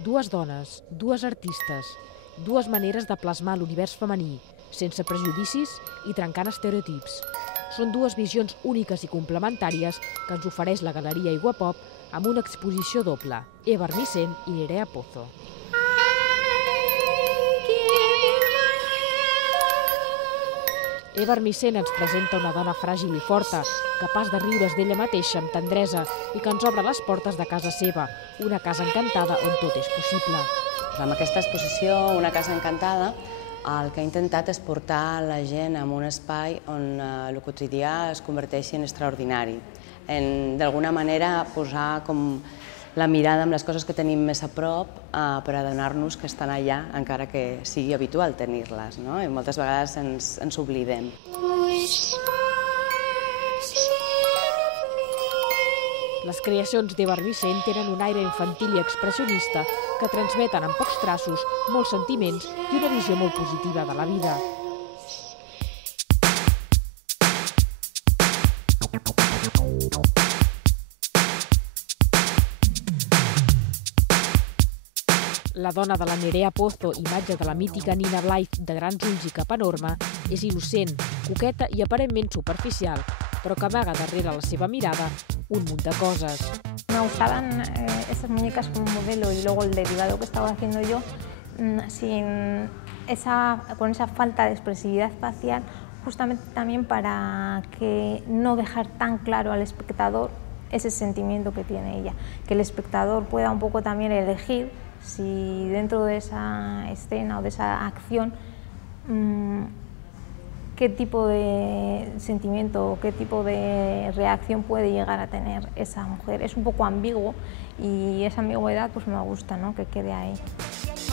Dues dones, dues artistes, dues maneres de plasmar l'univers femení, sense prejudicis i trencant estereotips. Són dues visions úniques i complementàries que ens ofereix la Galeria Iguapop amb una exposició doble, Eva Armisen i Nerea Pozo. Eva Armisen ens presenta una dona fràgil i forta, capaç de riure's d'ella mateixa amb tendresa i que ens obre les portes de casa seva, una casa encantada on tot és possible. Amb aquesta exposició, Una casa encantada, el que he intentat és portar la gent a un espai on el quotidià es converteixi en extraordinari. D'alguna manera posar com la mirada amb les coses que tenim més a prop per adonar-nos que estan allà, encara que sigui habitual tenir-les, no? I moltes vegades ens oblidem. Les creacions d'Eva Armisen tenen un aire infantil i expressionista que transmeten en pocs traços molts sentiments i una visió molt positiva de la vida. La dona de la Nerea Pozo, imatge de la mítica Nina Blyth de grans ulls i capa enorme, és innocent, coqueta i aparentment superficial, però que amaga darrere la seva mirada un munt de coses. Me gustaban esas muñecas como modelo y luego el derivado que estaba haciendo yo, con esa falta de expresividad facial, justamente también para que no dejar tan claro al espectador ese sentimiento que tiene ella, que el espectador pueda un poco también elegir si dentro de esa escena o de esa acción qué tipo de sentimiento o qué tipo de reacción puede llegar a tener esa mujer. És un poco ambiguo y esa ambigüedad pues me gusta, ¿no?, que quede ahí.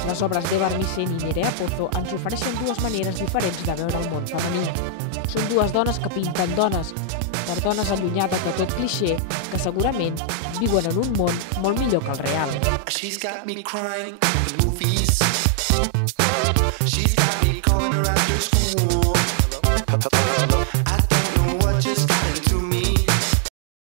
Les obres d'Eva Armisen i Nerea Pozo ens ofereixen dues maneres diferents de veure el món femení. Són dues dones que pinten dones, per dones allunyades de tot clixé, que segurament viuen en un món molt millor que el real.